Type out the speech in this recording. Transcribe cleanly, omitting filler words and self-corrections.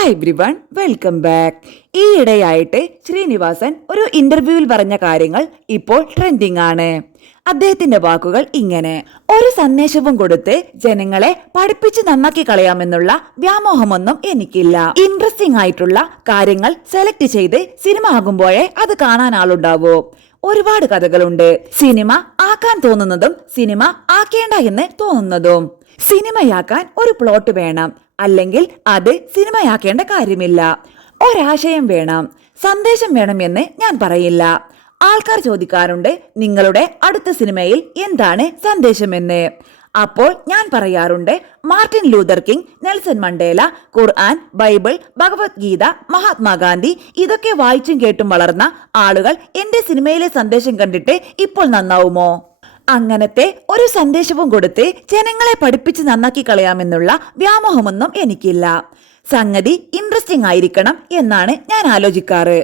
Hi everyone, welcome back. ഈയിടെയായിട്ട് ശ്രീനിവാസൻ ഒരു ഇന്റർവ്യൂവിൽ പറഞ്ഞ കാര്യങ്ങൾ ഇപ്പോൾ ട്രെൻഡിങ് ആണ്. അദ്ദേഹത്തിന്റെ വാക്കുകൾ ഇങ്ങനെ: ഒരു സന്ദേശവും കൊടുത്ത് ജനങ്ങളെ പഠിപ്പിച്ച് നന്നാക്കി കളയാമെന്നുള്ള വ്യാമോഹമൊന്നും എനിക്കില്ല. ഇൻട്രസ്റ്റിംഗ് ആയിട്ടുള്ള കാര്യങ്ങൾ സെലക്ട് ചെയ്ത് സിനിമ ആകുമ്പോഴേ അത് കാണാൻ ആളുണ്ടാവൂ. ഒരുപാട് കഥകളുണ്ട്. സിനിമ ആക്കാൻ തോന്നുന്നതും സിനിമ ആക്കേണ്ട എന്ന് തോന്നുന്നതും. സിനിമയാക്കാൻ ഒരു പ്ലോട്ട് വേണം, അല്ലെങ്കിൽ അത് സിനിമയാക്കേണ്ട കാര്യമില്ല. ഒരാശയം വേണം, സന്ദേശം വേണമെന്ന് ഞാൻ പറയില്ല. ആൾക്കാർ ചോദിക്കാറുണ്ട്, നിങ്ങളുടെ അടുത്ത സിനിമയിൽ എന്താണ് സന്ദേശമെന്ന്. അപ്പോൾ ഞാൻ പറയാറുണ്ട്, Martin Luther king, Nelson Mandela, ഖുർആൻ, ബൈബിൾ, ഭഗവത്ഗീത, മഹാത്മാഗാന്ധി ഇതൊക്കെ വായിച്ചും കേട്ടും വളർന്ന ആളുകൾ എന്റെ സിനിമയിലെ സന്ദേശം കണ്ടിട്ട് ഇപ്പോൾ നന്നാവുമോ? അങ്ങനത്തെ ഒരു സന്ദേശവും കൊടുത്ത് ജനങ്ങളെ പഠിപ്പിച്ച് നന്നാക്കി കളയാമെന്നുള്ള വ്യാമോഹമൊന്നും എനിക്കില്ല. സംഗതി ഇൻട്രസ്റ്റിംഗ് ആയിരിക്കണം എന്നാണ് ഞാൻ ആലോചിക്കാറ്.